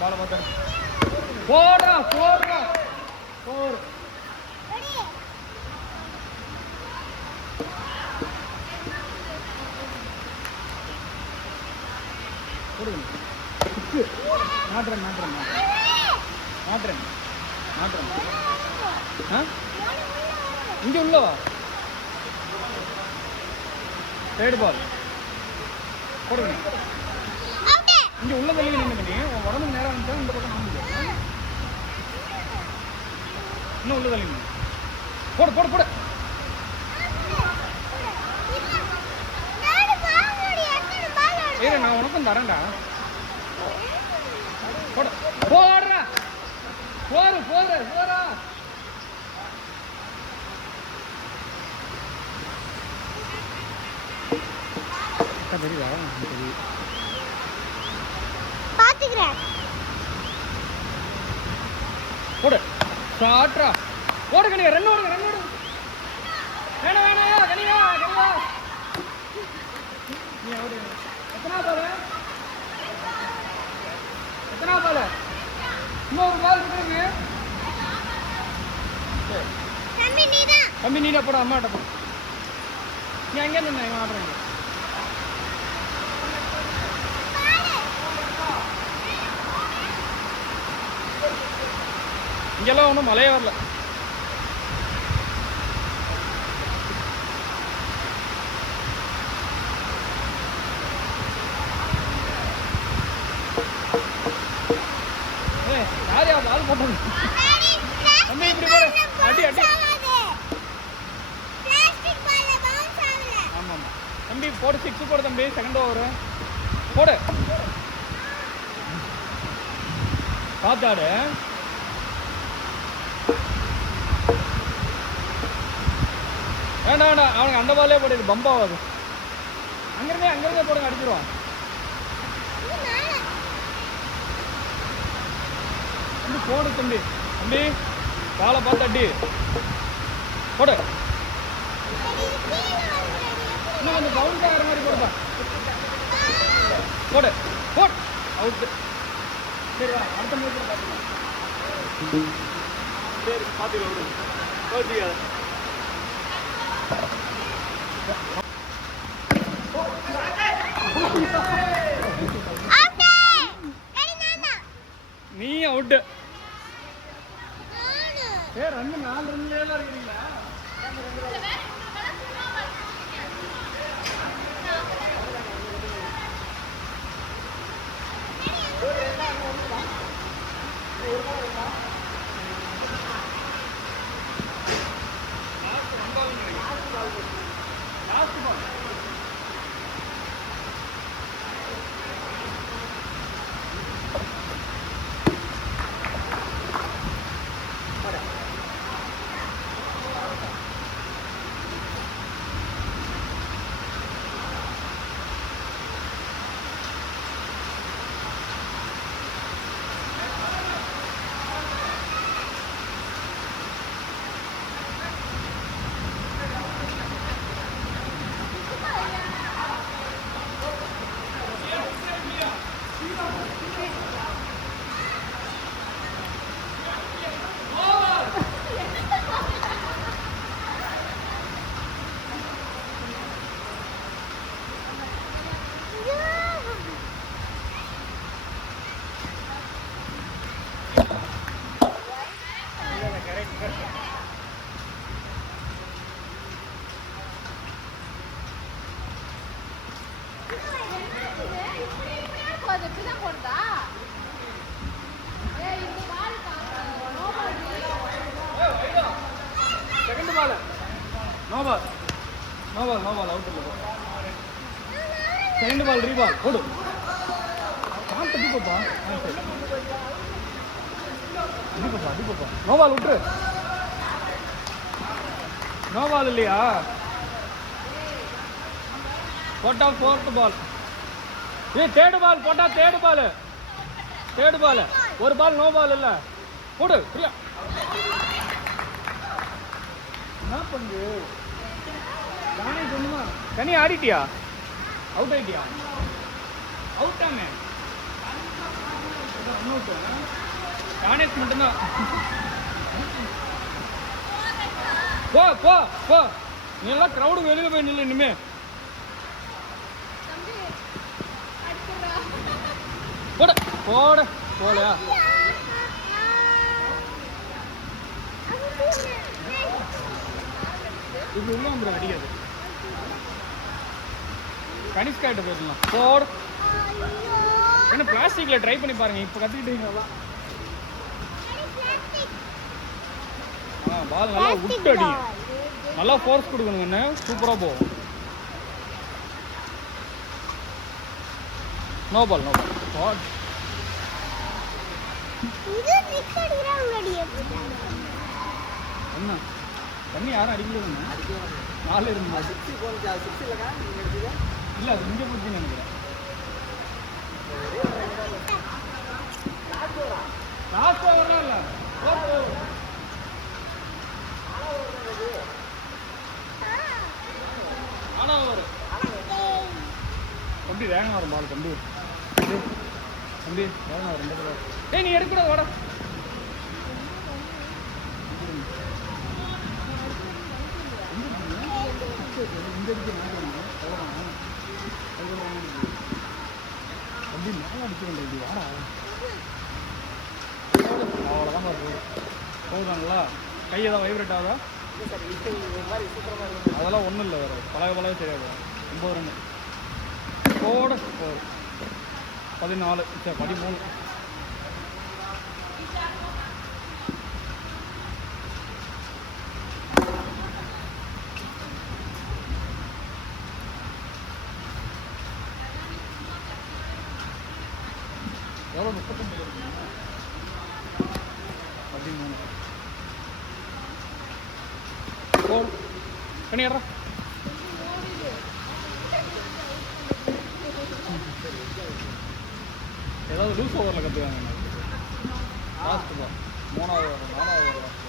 பால பார்த்தா போடுறா போடுறா போடு போடுங்க மாட்டுறேன் மாட்டுறேன் மாட்டுறேன் மாட்டுறேன் ஆ இங்கே உள்ளவா தேர்ட் பால் போடுங்க இங்கே உள்ள வெளியே நின்று பண்ணி உன் உடம்புக்கு நேரம் வந்துச்சா இந்த பக்கம் நான் இன்னும் உள்ள தள்ளி போடு போடு போடு ஏ நான் உனக்கும் தரேன்டா போடு போடுறா போடு போடு போறா தெரியுதா தெரியும் போடு ஷாட்ரா போடு கனியா ரன் ஓடுங்க ரன் ஓடுங்க வேணா வேணா கனியா கனியா நீ ஓடு எத்தனா பால் இன்னொரு பால் இருக்குங்க தம்பி நீடா போட அம்மாட்ட போ நீ அங்கே நின்று இவன் ஆடுறேங்க இங்கெல்லாம் ஒன்றும் மழையே வரல யார் யார் ஆள் போட்டது தம்பி இப்படி போடு அடி அடி ஆமாம் ஆமாம் தம்பி போடு 6 போடு தம்பி செகண்ட் ஓவரு போடு பார்த்தாடு வேண்டாம் வேண்டாம் அவனுக்கு அந்த பாலே போடுது பம்பாவாது அங்கிருந்தே போடுங்க அடிச்சிருவான் தம்பி போடு தம்பி தம்பி பாலை பார்த்து அடி போடு இன்னும் கொஞ்சம் பவுன்ஸ் ஆகிற மாதிரி போடுப்பா போடு போட் அவுட்டு சரி வா அடுத்த மேட்ச் பார்த்துக்கலாம் சரி பார்த்துக்கலாம் விடு நீ அவுட்டு ரன்னு 4 ரன்ல இருக்கீங்களா No ball. Out. Second ball, reball. Hold. Can't take it, papa. No ball, utru. No ball, இல்லையா? போட்டா fourth ball. ஏய் third ball போட்டா third ball. ஒரு பால் நோ பால் இல்ல. போடு, பிரியா. என்ன பண்ணு? நானே சொன்னா. கனி ஆடிட்டியா? அவுட் ஆயிட்டியா? அவுட்டாமே. கானேஷ் மட்டும்தான். போ போ போ, நீ எல்லாம் க்ரௌடு வெளியில் போய் நில்லு இனிமே. போட போட போலையா? இப்படி உள்ள வந்துடும், அடிக்காது. கனிஷ்காட்ட போயிடலாம். போட என்ன பிளாஸ்டிக்கில் ட்ரை பண்ணி பாருங்க, இப்போ கற்றுக்கிட்டீங்களா? பால் நல்லா விட்டு அடிங்க, நல்லா ஃபோர்ஸ் கொடுக்கணுங்க, என்ன சூப்பராக போகும். No ball no ball. என்ன தண்ணி யாரும் அடிக்கலன்னு 4 இருந்து இல்லை, அது இங்கே போச்சுன்னு நினைக்கிறேன். லாஸ்ட் ஓவர்லாம் இல்லை, ஆனால் ஓவர் எப்படி வேகம் வரும் பால். தம்பி தம்பி வேகம் வரும். ஏய் நீ எடுக்கூடாது, வாடா. தம்பி மேலே அடிக்க வேண்டியது, வாடா. அவ்வளோதான் போகுதாங்களா? கை எதாவது வைப்ரேட் ஆகுதா? அதெல்லாம் ஒன்றும் இல்லை, வேறு பழக தெரியாது. 9 ரன் போட 14 சரி 13. எவ்வளோ 39 13 போடு கணியாடுறா. ஏதாவது லூஸ் ஓவரில் கற்றுக்காங்க. லாஸ்ட் தான் 3வது ஓவர் 4வது ஓவர் லாஸ்ட்.